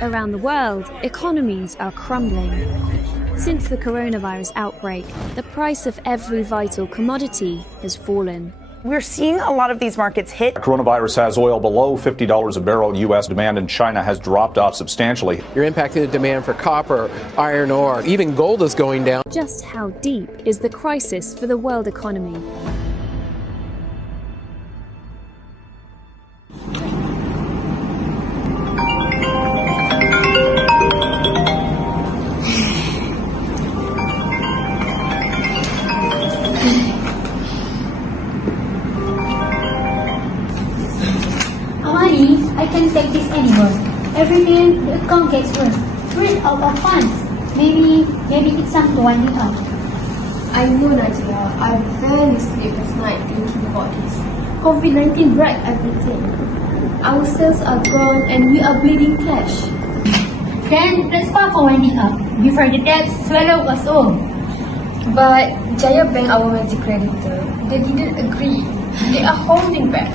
Around the world, economies are crumbling. Since the coronavirus outbreak, the price of every vital commodity has fallen. We're seeing a lot of these markets hit. Coronavirus has oil below $50 a barrel. U.S. demand in China has dropped off substantially. You're impacting the demand for copper, iron ore, even gold is going down. Just how deep is the crisis for the world economy? Amani, I can't take this anymore. Every day the account gets worse. We're out of funds. Maybe it's time to wind it up. I know, Najia. I barely slept last night thinking about this. COVID-19 wrecked everything. Our sales are gone and we are bleeding cash. Then let's file for winding up before the debts swallow us all. But Jaya Bank, our major creditor, they didn't agree. They are holding back.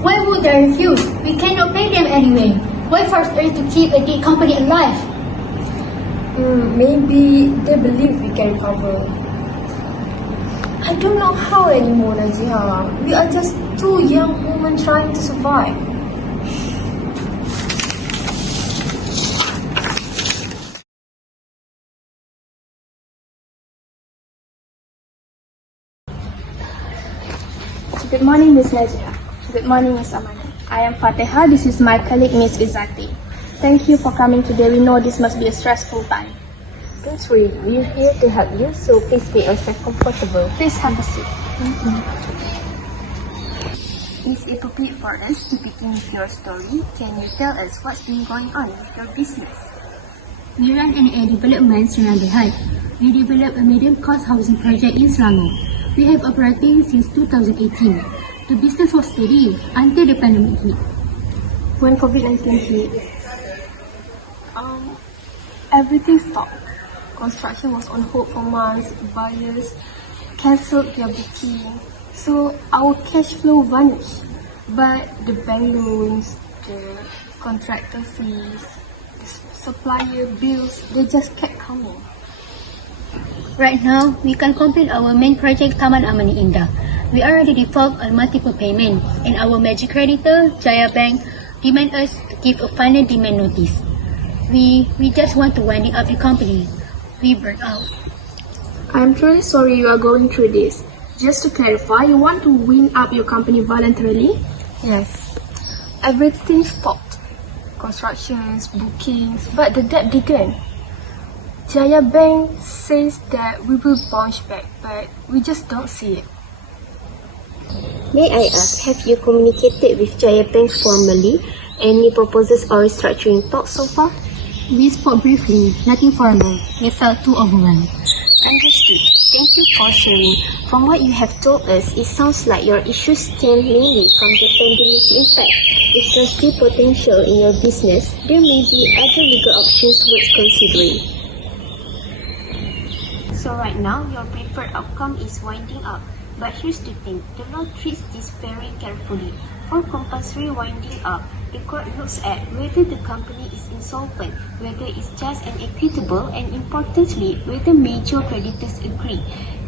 Why would they refuse? We cannot pay them anyway. Why force us to keep a dead company alive? Maybe they believe we can recover. I don't know how anymore, Najiha. We are just two young women trying to survive. Good morning, Ms. Najiha. Good morning, Ms. AMANIE. I am FATEHA. This is my colleague, Ms. IZZATI. Thank you for coming today. We know this must be a stressful time. Don't worry, we're here to help you, so please make yourself comfortable. Please have a seat. It's appropriate for us to begin with your story. Can you tell us what's been going on with your business? We run an development in Nadiha. We developed a medium-cost housing project in Selangor. We have operating since 2018. The business was steady until the pandemic hit. When COVID-19 hit, everything stopped. Construction was on hold for months. Buyers cancelled their booking. So our cash flow vanished. But the bank loans, the contractor fees, the supplier bills, they just kept coming. Right now, we can complete our main project Taman Amani Indah. We already default on multiple payment, and our major creditor, Jaya Bank, demand us to give a final demand notice. We just want to winding up the company. We burned out. I am truly sorry you are going through this. Just to clarify, you want to wind up your company voluntarily? Yes. Everything stopped. Constructions, bookings, but the debt didn't. Jaya Bank says that we will bounce back, but we just don't see it. May I ask, have you communicated with Jaya Bank formally? Any proposals or restructuring talks so far? We spoke briefly, nothing formal. We felt too overwhelmed. Understood. Thank you for sharing. From what you have told us, it sounds like your issues stem mainly from the pandemic's impact. If there's still potential in your business, there may be other legal options worth considering. So right now, your preferred outcome is winding up. But here's the thing, the law treats this very carefully. For compulsory winding up, the court looks at whether the company is insolvent, whether it's just and equitable, and importantly, whether major creditors agree.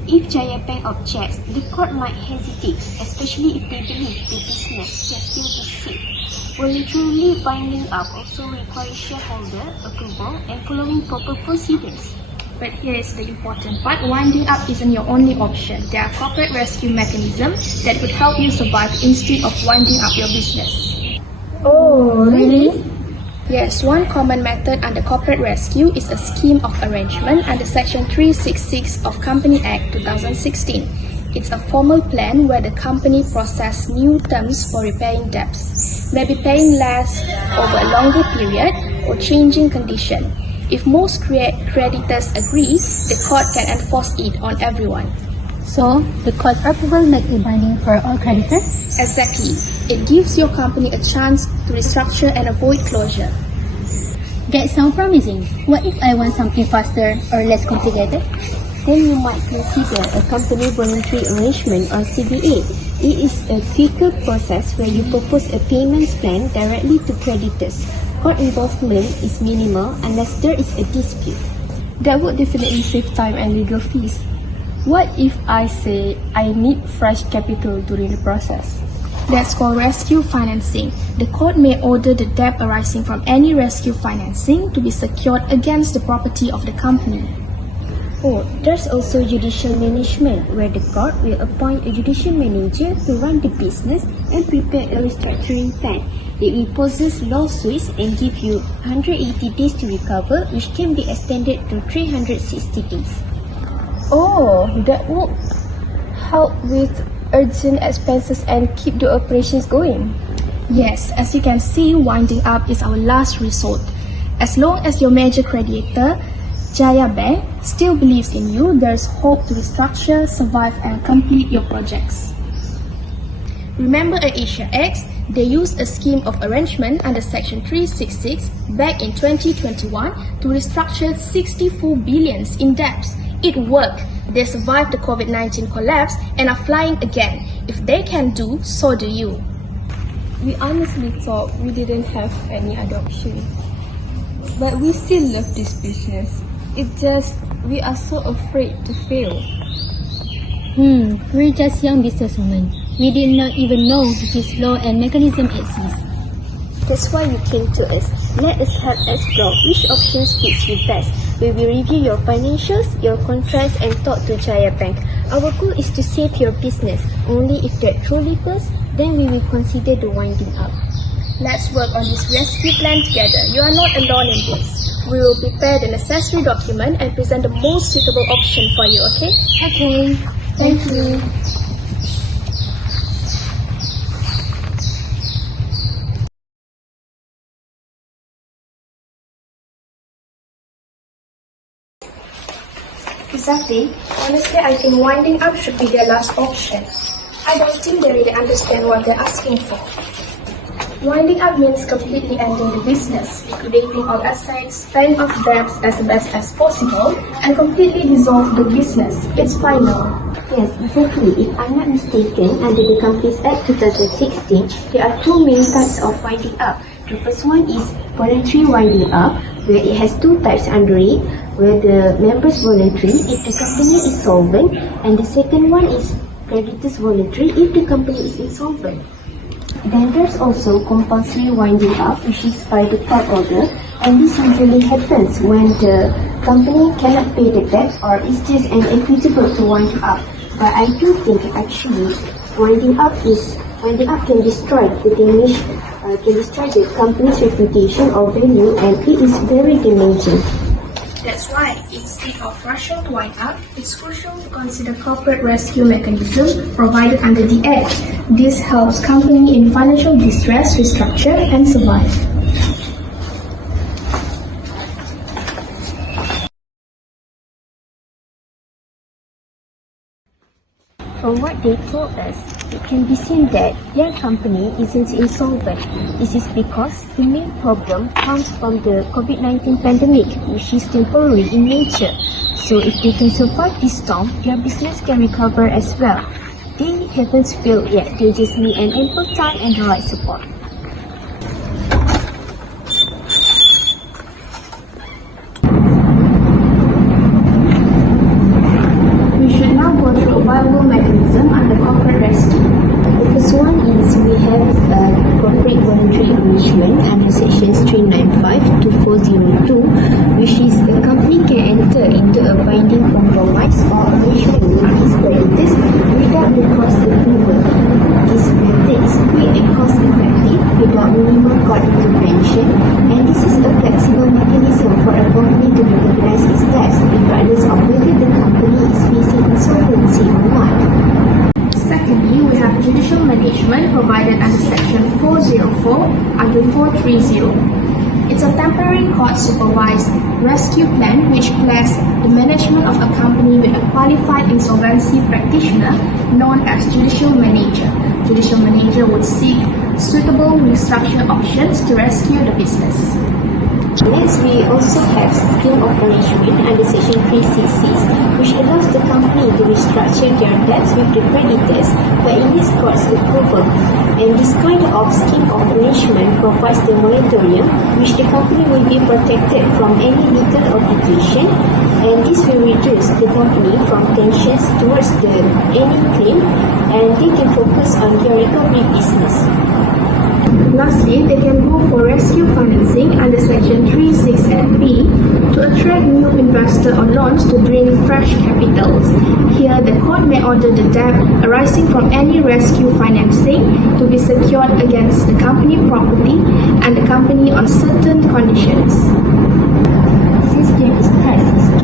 If Jaya Bank objects, the court might hesitate, especially if they believe the business can still be safe. Voluntarily winding up also requires shareholder approval and following proper procedures. But here is the important part. Winding up isn't your only option. There are corporate rescue mechanisms that could help you survive instead of winding up your business. Oh, really? Yes, one common method under corporate rescue is a scheme of arrangement under Section 366 of Company Act 2016. It's a formal plan where the company processes new terms for repaying debts, maybe paying less over a longer period or changing condition. If most creditors agree, the court can enforce it on everyone. So, the court approval makes it binding for all creditors? Exactly. It gives your company a chance to restructure and avoid closure. That sounds promising. What if I want something faster or less complicated? Then you might consider a company voluntary arrangement or CVA. It is a quicker process where you propose a payments plan directly to creditors. court involvement is minimal unless there is a dispute. That would definitely save time and legal fees. What if I say I need fresh capital during the process? That's called rescue financing. The court may order the debt arising from any rescue financing to be secured against the property of the company. Oh, there's also judicial management, where the court will appoint a judicial manager to run the business and prepare a restructuring plan. It will possess lawsuits and give you 180 days to recover, which can be extended to 360 days. Oh, that would help with urgent expenses and keep the operations going. Yes, as you can see, winding up is our last resort. As long as your major creditor, Jaya Bank, still believes in you, there's hope to restructure, survive and complete your projects. Remember at Asia X, they used a scheme of arrangement under Section 366 back in 2021 to restructure 64 billions in debts. It worked. They survived the COVID-19 collapse and are flying again. If they can do, so do you. We honestly thought we didn't have any other options. But we still love this business. It's just we are so afraid to fail. We're just young businesswomen. We did not even know this law and mechanism exists. That's why you came to us. Let us help explore which options fits you best. We will review your financials, your contracts and talk to Jaya Bank. Our goal is to save your business. Only if that truly fails, then we will consider the winding up. Let's work on this rescue plan together. You are not alone in this. We will prepare the necessary document and present the most suitable option for you, okay? Okay. Thank you. Exactly. Honestly, I think winding up should be their last option. I don't think they really understand what they're asking for. Winding up means completely ending the business, liquidating all assets, paying off debts as best as possible, and completely dissolve the business. It's final. Yes, exactly. If I'm not mistaken, under the Companies Act 2016, there are two main types of winding up. The first one is voluntary winding up, where it has two types under it, where the members voluntary if the company is solvent, and the second one is creditors voluntary if the company is insolvent. Then there's also compulsory winding up, which is by the court order, and this usually happens when the company cannot pay the debt or is just ineligible to wind up. But I do think actually winding up can destroy the company's reputation or value, and it is very damaging. That's why, instead of rushing to wind up, it's crucial to consider corporate rescue mechanism provided under the Act. This helps company in financial distress restructure and survive. From what they told us, it can be seen that their company isn't insolvent. This is because the main problem comes from the COVID-19 pandemic, which is temporary in nature. So if they can survive this storm, their business can recover as well. They haven't failed yet, they just need an ample time and the right support. We should now go through a viable mechanism under corporate rescue. The first one is we have a corporate voluntary arrangement under sections 395 to 402, which is the company can enter into a binding compromise or arrangement with its creditors without the cost approval. This method is quick and cost effective without minimal court intervention, and this is a flexible mechanism for a company to recognize its debts regardless of whether the company is facing insolvency or not. Secondly, we have judicial management provided under Section 404 under 430. It's a temporary court-supervised rescue plan which places the management of a company with a qualified insolvency practitioner known as judicial manager. Judicial manager would seek suitable restructure options to rescue the business. Next, we also have scheme of arrangement under Section 366, which allows the company to restructure their debts with the creditors, but in this court's approval. And this kind of scheme of arrangement provides the moratorium, which the company will be protected from any legal obligation, and this will reduce the company from tensions towards any claim, and they can focus on their recovery business. Lastly, they can go for rescue financing under Section 36B to attract new investor or loans to bring fresh capitals. Here, the court may order the debt arising from any rescue financing to be secured against the company property and the company on certain conditions. Since there is tax